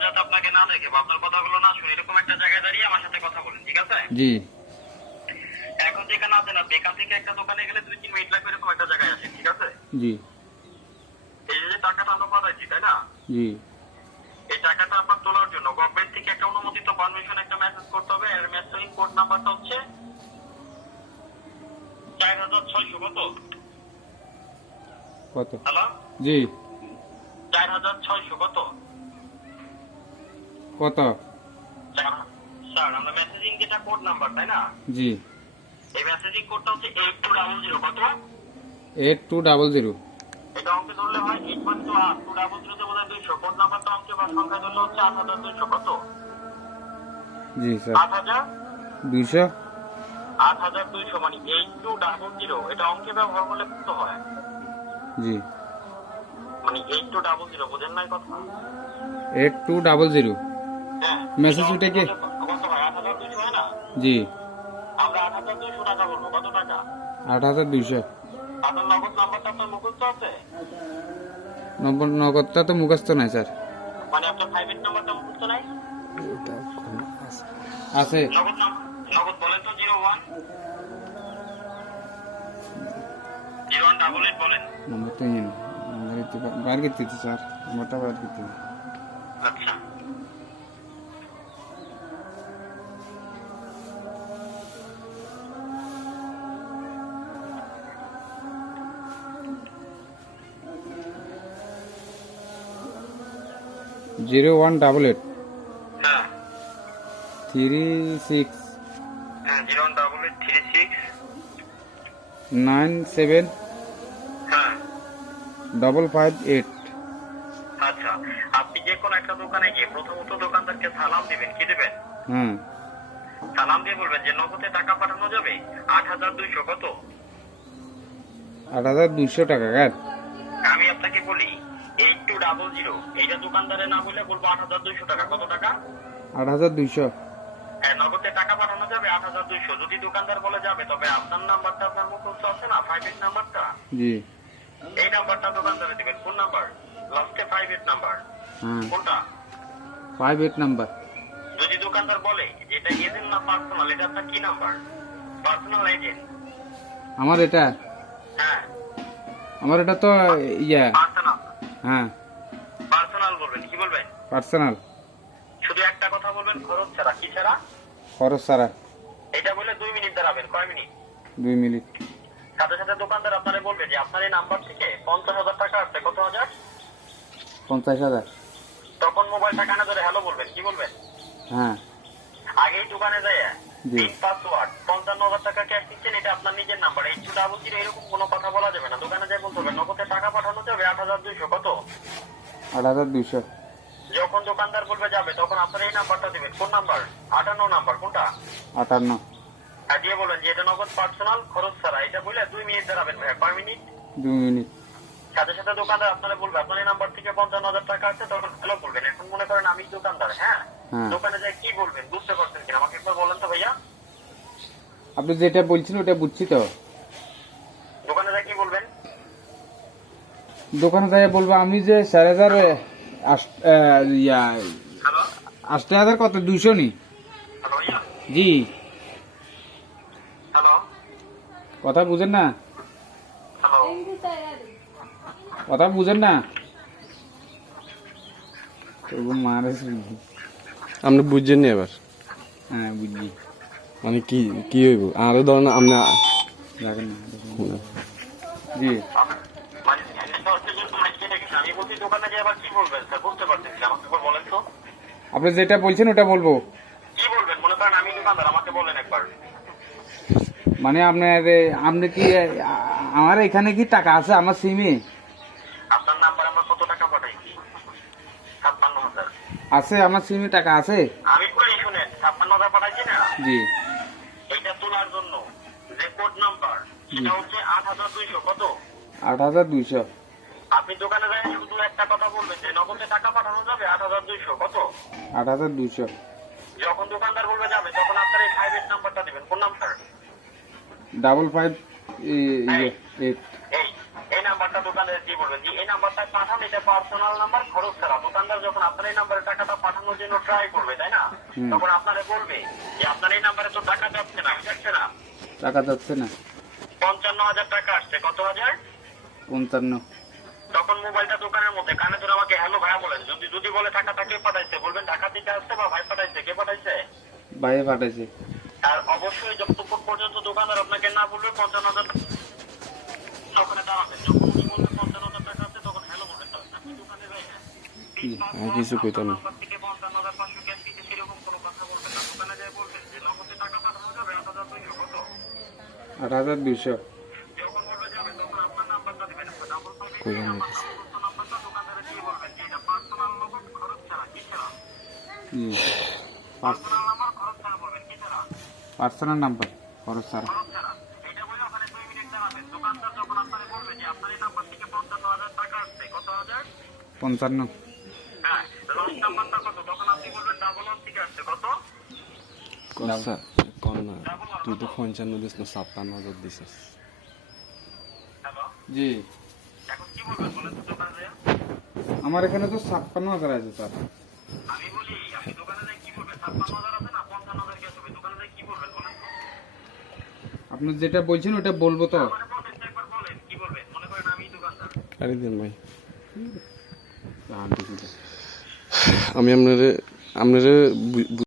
যাতে আপনাকে না দেখে বা আপনার কথাগুলো না শুনে এরকম একটা জায়গায় দাঁড়িয়ে আমার সাথে কথা বলেন, ঠিক আছে? জি এখন যেখানে আছেন আপনি, এখান থেকে একটা দোকানে গেলে 2-3 মিনিট লাগবে, এরকম একটা জায়গায় আছেন, ঠিক আছে? জি এই যে টাকাটা আমরা পাঠাইছি, তাই না? জি এই টাকাটা আপনার তোলার জন্য গভর্নমেন্ট থেকে একটা অনুমোদিত পারমিশন একটা মেসেজ করতে হবে। এর মেসেজিং কোড নাম্বারটা হচ্ছে 4600 কত? কত? হ্যালো, জি 4600 কত? কত? স্যার আমরা মেসেজিং যেটা কোড নাম্বার, তাই না? জি এই মেসেজিং কোডটা হচ্ছে 8200 কত? 8200। এটা অঙ্কে ধরলে হয় 8.200 তে বোধহয় 200, কোড নাম্বারটা অঙ্কে বা সংখ্যায় ধরলে হচ্ছে 8200 কত? জি স্যার 8200 200। মানে 8200, এটা অঙ্কে ব্যবহার করলে কত হয়? জি মানে 8200, বুঝেন নাই কথা? 8200। হ্যাঁ, মেসেজ ওইটা কি? কত হয়? 8200 হয় না? জি আমরা 8200 টাকা বলবো, কত টাকা? 8200। আপনার নগদ নাম্বারটা আপনার মুখস্থ আছে? নগদটা তো মুখস্থ নাই স্যার। মানে আপনার প্রাইভেট নাম্বারটা মুখস্থ নাই? আছে। নগদ বলেন তো। 01 বলেন। নম্বরটা ইয়ে না, বাইর করতে স্যার, নম্বরটা বাইর করতে। আচ্ছা, জিরো 188 হ্যাঁ 36 হ্যাঁ 01 97 হ্যাঁ 558। আচ্ছা, আপনি যে কোনো একটা দোকানে গিয়ে প্রথমত দোকানদারকে সালাম দিবেন। কি দিবেন? হ্যাঁ সালাম দিয়ে বলবেন যে নগদে টাকা পাঠানো যাবে 8200 কত? 8200 টাকা কার? আমি আপনাকে বলি 8200, এইটা দোকানদারে না বলে বলবো 8200 টাকা। কত টাকা? 8200। হ্যাঁ, নগদে টাকা পাঠানো যাবে 8200। যদি দোকানদার বলে যাবে, তবে আপনার নাম্বারটা আপনার মুখস্থ আছে না, 58 নাম্বারটা, জি এই নাম্বারটা দোকানদারে দিবেন। কোন নাম্বার? লাস্টে 58 নাম্বার। হ্যাঁ কোনটা? 58 নাম্বার। যদি দোকানদার বলে যে এটা এজেন্ট না পার্সোনাল, এটা আপনার কি নাম্বার? Personal agent? আমার এটা হ্যাঁ তো ইয়া। পার্সোনাল। হ্যাঁ পার্সোনাল বলবেন। কি বলবেন? পার্সোনাল। শুধু একটা কথা বলবেন, খরচ ছাড়া। কি ছাড়া? খরচ ছাড়া। এটা বলে 2 মিনিট দাঁড়াবেন। কয় মিনিট? 2 মিনিট। সাথে সাথে দোকানদার আপনারে বলবে যে আপনার এই নাম্বার থেকে 50,000 টাকা আসছে। কত হাজার? 50,000। তখন মোবাইলটা কানে ধরে হ্যালো বলবেন। কি বলবেন? হ্যাঁ আগেই দোকানে যায় জি। পিন পাসওয়ার্ড 55,000 টাকা ক্যাশ দিচ্ছেন, এটা আপনার নিজের নাম্বার। 8200 এরকম কোনো কথা বলা যাবে না। দোকানে যাই বলতে হবে নগদে টাকা পাঠানো যাবে 8200 কত? 8200। যখন দোকানদার বলবে যাবে, তখন আপনার এই নাম্বারটা দিবেন। কোন নাম্বার? 58 নাম্বার। কোনটা? 58। আর দিয়ে বলেন যে এটা নগদ পার্সোনাল, খরচ ছাড়া। এটা বলে 2 মিনিট দাঁড়াবেন। ভাই কয় মিনিট? 2 মিনিট। সাথে সাথে দোকানদার আপনারা বলবে আপনার এই নাম্বার থেকে 55,000 টাকা আছে, তখন হ্যালো বলবেন। এখন মনে করেন আমি দোকানদার, হ্যাঁ, হ্যাঁ দোকানে যাই কি বলবেন বুঝতে পারছেন কিনা আমাকে একবার বলেন তো ভাইয়া। আপনি যেটা বলছেন ওটা বুঝছি তো। দোকানে যাই কি বলবেন? দোকানে যাই বলবো আমি যে 4,000 ইয়া হ্যালো 8,000 কত? 200 নি? হ্যালো ভাইয়া। জি হ্যালো কথা বুঝেন না? হ্যালো কথা বুঝেন না? তবু মারে শুনছি। আপনি বুঝছেন নি এবার? হ্যাঁ বুঝলি। মানে কি কি হইব আরো ধরেন আপনি রাখেন না। জি মানে আমি বলছি দোকানে যাই আবার কি বলবেন স্যার, বুঝতে পারছেন কিনা আমাকে একবার বলেন তো। আপনি যেটা বলছেন ওটা বলবো। কি বলবেন? মনে করেন আমি দোকানদার, আমাকে বলেন একবার। মানে আপনি কি আমার এখানে কি টাকা আছে আমার সিমে? আপনার নাম্বার আমরা কত টাকা পাঠাইছি? 56,000। আছে আমার সিমে টাকা আছে। আমি বলি শুনেন, 56,000 পাঠাইছি না, জি এইটা তোলার জন্য যে কোড নাম্বার, সেটা হচ্ছে 8200 কত? 8,200। আপনি দোকানে যাই শুধু একটা কথা বলবেন যে নগদে টাকা পাঠানো যাবে 8200 কত? 8,200। যখন দোকানদার বলবে যাবে, তখন আপনার এই 58 নাম্বারটা দিবেন। কোন নাম্বার? 55 এই এইট। এই এই নাম্বারটা দোকানে দিয়ে বলবেন যে এই নাম্বারটা পাঠান, এটা পার্সোনাল নাম্বার, খরচ ছাড়া। দোকানদার যখন আপনার এই নাম্বারে টাকাটা পাঠানোর জন্য ট্রাই করবে, তাই না, তখন আপনারে বলবে যে আপনার এই নাম্বারে তো টাকা যাচ্ছে না, যাচ্ছে না, টাকা যাচ্ছে না, 55,000 টাকা আসছে, কত হাজার? 55। তখন মোবাইলটা দোকানের মধ্যে কানে ধরে আমাকে হ্যালো ভাইয়া বলেন। যদি যদি বলে টাকাটা কে পাঠাইছে, বলবেন ঢাকা থেকে আসছে বা ভাই পাঠাইছে। কে পাঠাইছে? বাইরে পাঠাইছে। আর অবশ্যই যতক্ষণ পর্যন্ত দোকানদার আপনাকে না বলবে 55,000 ওখানে দাঁড়াবেন। যখন উনি বলবে 55,000 টাকা আছে, তখন হ্যালো বলবেন। আপনি দোকানে যাবেন, আমি কিছু কইতাম না। নাম্বার থেকে 55,500 ক্যাশ দিতে সেরকম কোনো কথা বলবেন না। দোকানে যাই বলবেন যে নগদে টাকা পাঠানো যাবে 8,200 কত? 8,200। যখন বলবে যাবে, তখন আপনার নাম্বারটা দিবেন, ডাবল পাবেন। কইলাম না। নাম্বারটা দোকানদারে দিয়ে বলবেন যে এটা পার্সোনাল নগদ, খরচ ছাড়া, কি ছাড়া? পার্সোনাল নাম্বার, খরচ ছাড়া বলবেন, কি ছাড়া? পার্সোনাল নাম্বার, খরচ ছাড়া। খরচ ছাড়া। এটা বলে ওখানে 2 মিনিট দাঁড়াবেন। দোকানদার যখন আপনারে বলবে যে আপনার এই নাম্বার থেকে 55,000 টাকা আসছে, কত হাজার? 55। হ্যাঁ, লস নাম্বারটা কত? তখন আপনি বলবেন ডাবল ওয়ান থেকে আসছে, কত? কসা কোন না, তুই তো 55 দিস না, 57,000 দিছিস। হ্যালো, জি, এখন কি বলবেন বলেন তো দোকানে যাই? আমার এখানে তো 56,000 আছে স্যার। আমি বলি আপনি দোকানে যাই কি বলবেন? 56,000 আছে না, 55,000 গ্যাস হবে। দোকানে যাই কি বলবেন বলেন তো? আপনি যেটা বলছেন ওটা বলবো তো। মানে বলবেন তো, একবার বলেন কি বলবেন। মনে করেন আমি দোকানদার। আরে দেন ভাই, আমি আপনারে